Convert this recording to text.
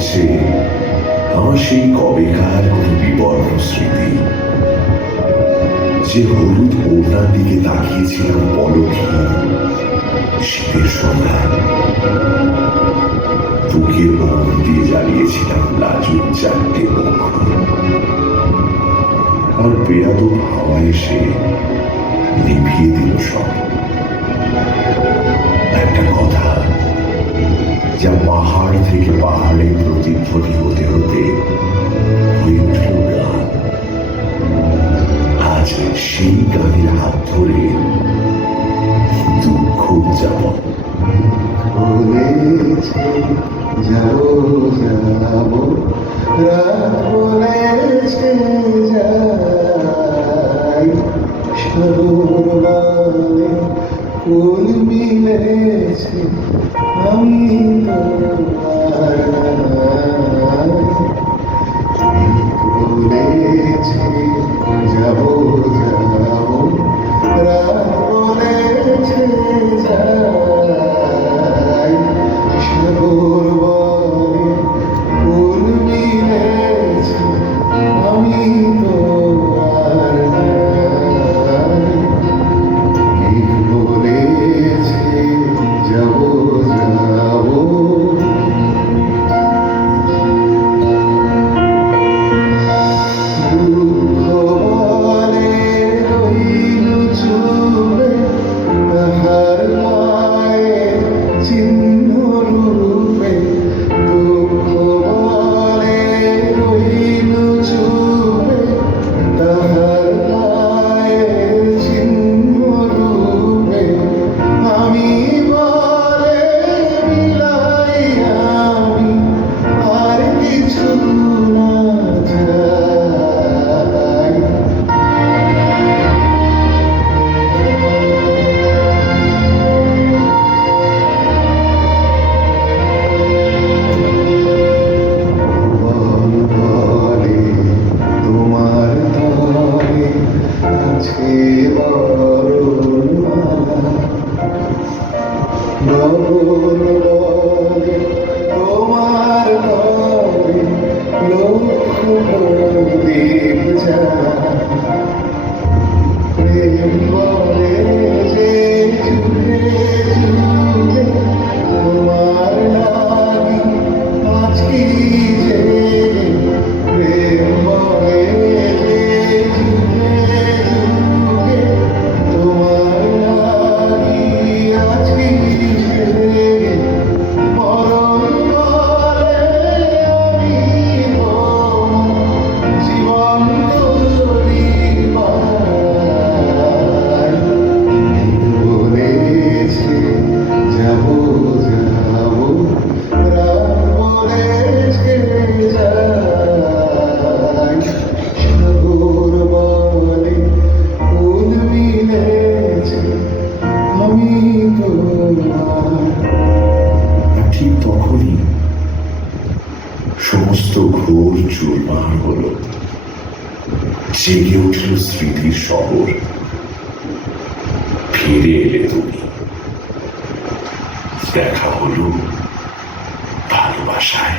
হচ্ছে আমার সেই কবেকার কোনো বিবর্ণ স্মৃতি, যে হলুদ ওড়নার দিকে তাকিয়েছিলাম পলকহীন শীতের সন্ধ্যায়, বুকের ওপর দিয়ে জ্বালিয়েছিলাম লাজুক চারটে মুখ, আর বেয়াদব হাওয়া এসে নিভিয়ে দিল সব। একটা কথা যা পাহাড় থেকে পাহাড়ে প্রতিধ্বনি হতে হতে হয়ে উঠল গান। আজ সেই গানের হাত ধরে দুঃখ উদযাপন। বলেছে যাবো যাবো, রাত বলেছে যাই, সাগর বালে ফুল মিলেছে, আমি তোমার নাই। বলেছে যাবো যাবো, রাত বলেছে যাই, সাগর বলে ফুল মিলেছে, আমি তোমার নাই। বলেছে যাবো যাবো, তোমার ঘরে লক্ষ দীপ জ্বালা, প্রেম বলে যে যুগে যুগে তোমার লাগি আছি জেগে, প্রেম বলে যে যুগে যুগে তোমার লাগি আছি জেগে, মরণ বলে আমি তোমার জীবন করি পাই। বলেছে যাবো যাবো, রাত বলেছে যাই, সাগর বলে ফুল মিলেছে, আমি তোমার। ঠিক তখনই সমস্ত ঘোর চুরমার হল, জেগে উঠল স্মৃতির শহর। ফিরে এলে তুমি, দেখা হলো ভালোবাসায়।